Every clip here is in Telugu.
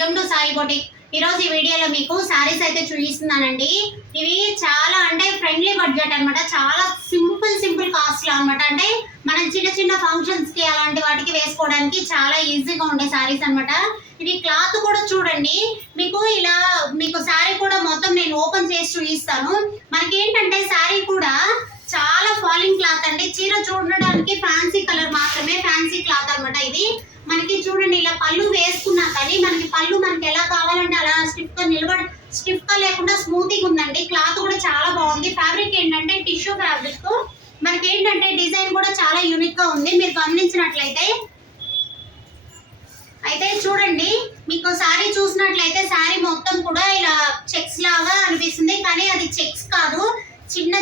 Welcome to Sai boutique. ఈరోజు ఈ వీడియోలో మీకు శారీస్ అయితే చూపిస్తున్నానండి. ఇవి చాలా అంటే ఫ్రెండ్లీ బడ్జెట్ అనమాట. చాలా సింపుల్ కాస్ట్ అనమాట. అంటే మనం చిన్న ఫంక్షన్స్ కి అలాంటి వాటికి వేసుకోవడానికి చాలా ఈజీగా ఉండే శారీస్ అనమాట. ఇది క్లాత్ కూడా చూడండి, మీకు శారీ కూడా మొత్తం నేను ఓపెన్ చేసి చూపిస్తాను. మనకి ఏంటంటే శారీ కూడా చాలా ఫాలింగ్ క్లాత్ అండి. చీర చూడడానికి ఫ్యాన్సీ కలర్ మాత్రమే, ఫ్యాన్సీ క్లాత్ అనమాట. ఇది మనకి చూడండి, ఇలా పళ్ళు వేసుకున్నా కానీ మనకి ఎలా కావాలంటే అలా స్టిఫ్ గా లేకుండా స్మూతింగ్ ఉందండి. క్లాత్ కూడా చాలా బాగుంది. ఫ్యాబ్రిక్ ఏంటంటే టిష్యూ ఫ్యాబ్రిక్. మనకి ఏంటంటే డిజైన్ కూడా చాలా యూనిక్ గా ఉంది. మీరు గమనించినట్లయితే చూడండి, మీకు శారీ చూసినట్లయితే శారీ మొత్తం కూడా ఇలా చెక్స్ లాగా అనిపిస్తుంది, కానీ అది చెక్స్ కాదు, చిన్న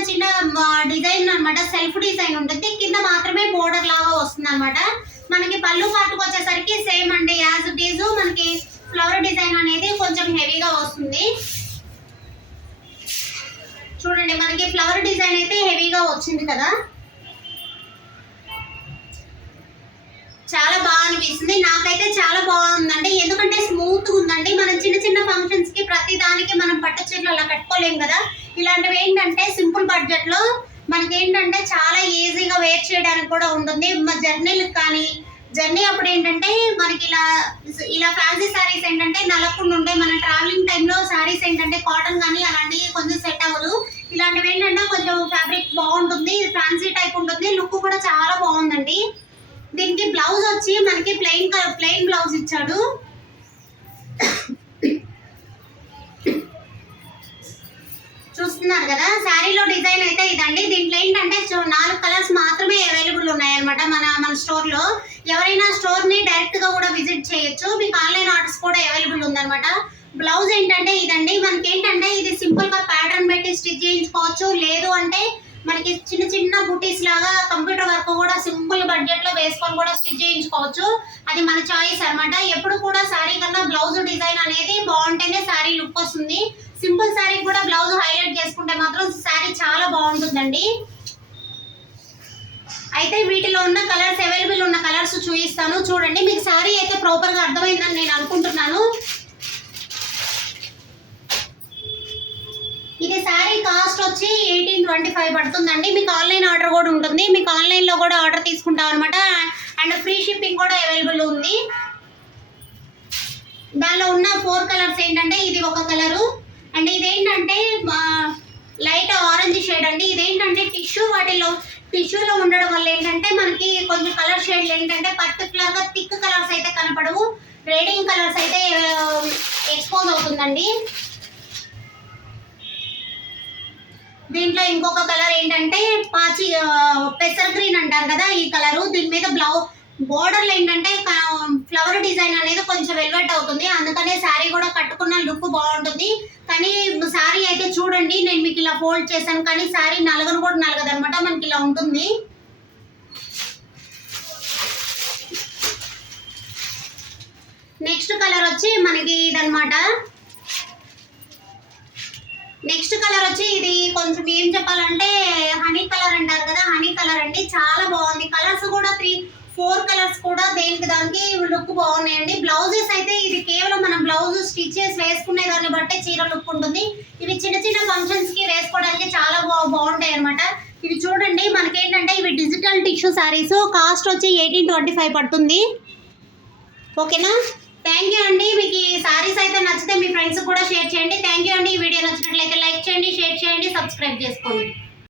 డిజైన్ అనమాట. సెల్ఫ్ డిజైన్ ఉంటుంది, కింద మాత్రమే బోర్డర్ లాగా వస్తుంది అనమాట. మనకి పళ్ళు పాటుకు వచ్చేసరికి సేమ్ అండి, యాజ్ ఇట్ ఈజ్ మనకి ఫ్లవర్ డిజైన్ అనేది కొంచెం హెవీగా వస్తుంది. చూడండి, మనకి ఫ్లవర్ డిజైన్ అయితే హెవీగా వచ్చింది కదా, చాలా బాగా అనిపిస్తుంది. నాకైతే చాలా బాగుందండి, ఎందుకంటే స్మూత్ ఉందండి. మనం చిన్న ఫంక్షన్స్ కి ప్రతి దానికి మనం పట్టు చీరలు అలా కట్టుకోలేం కదా. ఇలాంటివి ఏంటంటే సింపుల్ బడ్జెట్ లో మనకి ఏంటంటే చాలా ఈజీగా వేర్ చేయడానికి కూడా ఉంటుంది. జర్నీలకు కానీ జర్నీ అప్పుడు ఏంటంటే మనకి ఇలా ఫ్యాన్సీ శారీస్ ఏంటంటే నలకుండా ఉండే, మన ట్రావెలింగ్ టైంలో శారీస్ ఏంటంటే కాటన్ కానీ అలాంటివి కొంచెం సెట్ అవ్వదు. ఇలాంటివి ఏంటంటే కొంచెం ఫ్యాబ్రిక్ బాగుంటుంది, ఫ్యాన్సీ టైప్ ఉంటుంది, లుక్ కూడా చాలా బాగుందండి. దీనికి బ్లౌజ్ వచ్చి మనకి ప్లెయిన్ బ్లౌజ్ ఇచ్చాడు. చూస్తున్నారు కదా, శారీలో డిజైన్ అయితే ఇదండి. దీంట్లో ఏంటంటే 4 కలర్స్ మాత్రమే అవైలబుల్ ఉన్నాయన్నమాట మన స్టోర్ లో. ఎవరైనా స్టోర్ ని డైరెక్ట్ గా కూడా విజిట్ చేయొచ్చు. మీకు ఆన్లైన్ ఆర్డర్స్ కూడా అవైలబుల్ ఉందన్నమాట. బ్లౌజ్ ఏంటంటే ఇదండి. మనకి ఏంటంటే ఇది సింపుల్ గా ప్యాటర్న్ పెట్టి స్టిచ్ చేయించుకోవచ్చు, లేదు అంటే మనకి చిన్న బుటీస్ లాగా కంప్యూటర్ వర్క్ కూడా సింపుల్ బడ్జెట్ లో వేసుకొని కూడా స్టిచ్ చేయించుకోవచ్చు. అది మన చాయిస్ అనమాట. ఎప్పుడు కూడా శారీ కన్నా బ్లౌజ్ డిజైన్ అనేది బాగుంటేనే శారీ లుక్ వస్తుంది. సింపుల్ శారీ కూడా బ్లౌజ్ హైలైట్ చేసుకుంటే మాత్రం శారీ చాలా బాగుంటుందండి. అయితే వీటిలో ఉన్న కలర్స్, అవైలబుల్ ఉన్న కలర్స్ చూపిస్తాను. చూడండి, మీకు శారీ అయితే ప్రాపర్ గా అర్థమైందని నేను అనుకుంటున్నాను. ఇది శారీ కాస్ట్ వచ్చి 1825 పడుతుందండి. మీకు ఆన్లైన్ ఆర్డర్ కూడా ఉంటుంది. మీకు ఆన్లైన్ లో కూడా ఆర్డర్ తీసుకుంటాం అనమాట. అండ్ ఫ్రీ షిప్పింగ్ కూడా అవైలబుల్ ఉంది. దానిలో ఉన్న 4 కలర్స్ ఏంటంటే ఇది ఒక కలరు, అండ్ ఇదేంటంటే లైట్ ఆరెంజ్ షేడ్ అండి. ఇదేంటంటే టిష్యూలో ఉండడం వల్ల ఏంటంటే మనకి కొంచెం కలర్ షేడ్లు ఏంటంటే పర్టికులర్ గా థిక్ కలర్స్ అయితే కనపడవు, రేడింగ్ కలర్స్ అయితే ఎక్స్పోజ్ అవుతుందండి. దీంట్లో ఇంకొక కలర్ ఏంటంటే పెసర్ గ్రీన్ అంటారు కదా, ఈ కలరు. దీని మీద బోర్డర్లు ఏంటంటే ఫ్లవర్ డిజైన్ అనేది కొంచెం వెల్వెట్ అవుతుంది, అందుకనే శారీ కూడా కట్టుకున్న లుక్ బాగుంటుంది. కానీ శారీ అయితే చూడండి, నేను మీకు ఇలా ఫోల్డ్ చేశాను, కానీ శారీ నలగను కూడా నలగదు అనమాట. మనకి ఇలా ఉంటుంది. నెక్స్ట్ కలర్ వచ్చి మనకి ఇదనమాట. నెక్స్ట్ కలర్ వచ్చి ఇది కొంచెం ఏం చెప్పాలంటే హనీ కలర్ అంటారు కదా, హనీ కలర్ అండి. చాలా బాగుంది. కలర్స్ కూడా 3-4 కలర్స్ కూడా దేనికి దానికి లుక్ బాగున్నాయండి. బ్లౌజెస్ అయితే ఇది కేవలం మనం బ్లౌజ్ స్టిచ్ చేసి వేసుకునే దాన్ని బట్టే చీర లుక్ ఉంటుంది. ఇవి చిన్న ఫంక్షన్స్ కి వేసుకోవడానికి చాలా బాగుంటాయి అనమాట. ఇవి చూడండి, మనకేంటంటే ఇవి డిజిటల్ టిష్యూ శారీస్. కాస్ట్ వచ్చి 1825 పడుతుంది. ఓకేనా? థ్యాంక్ యూ అండి. మీకు ఈ శారీస్ అయితే నచ్చితే మీ ఫ్రెండ్స్ కూడా షేర్ చేయండి. థ్యాంక్ యూ అండి. ఈ వీడియో నచ్చినట్లయితే లైక్ చేయండి, షేర్ చేయండి, సబ్స్క్రైబ్ చేసుకోండి.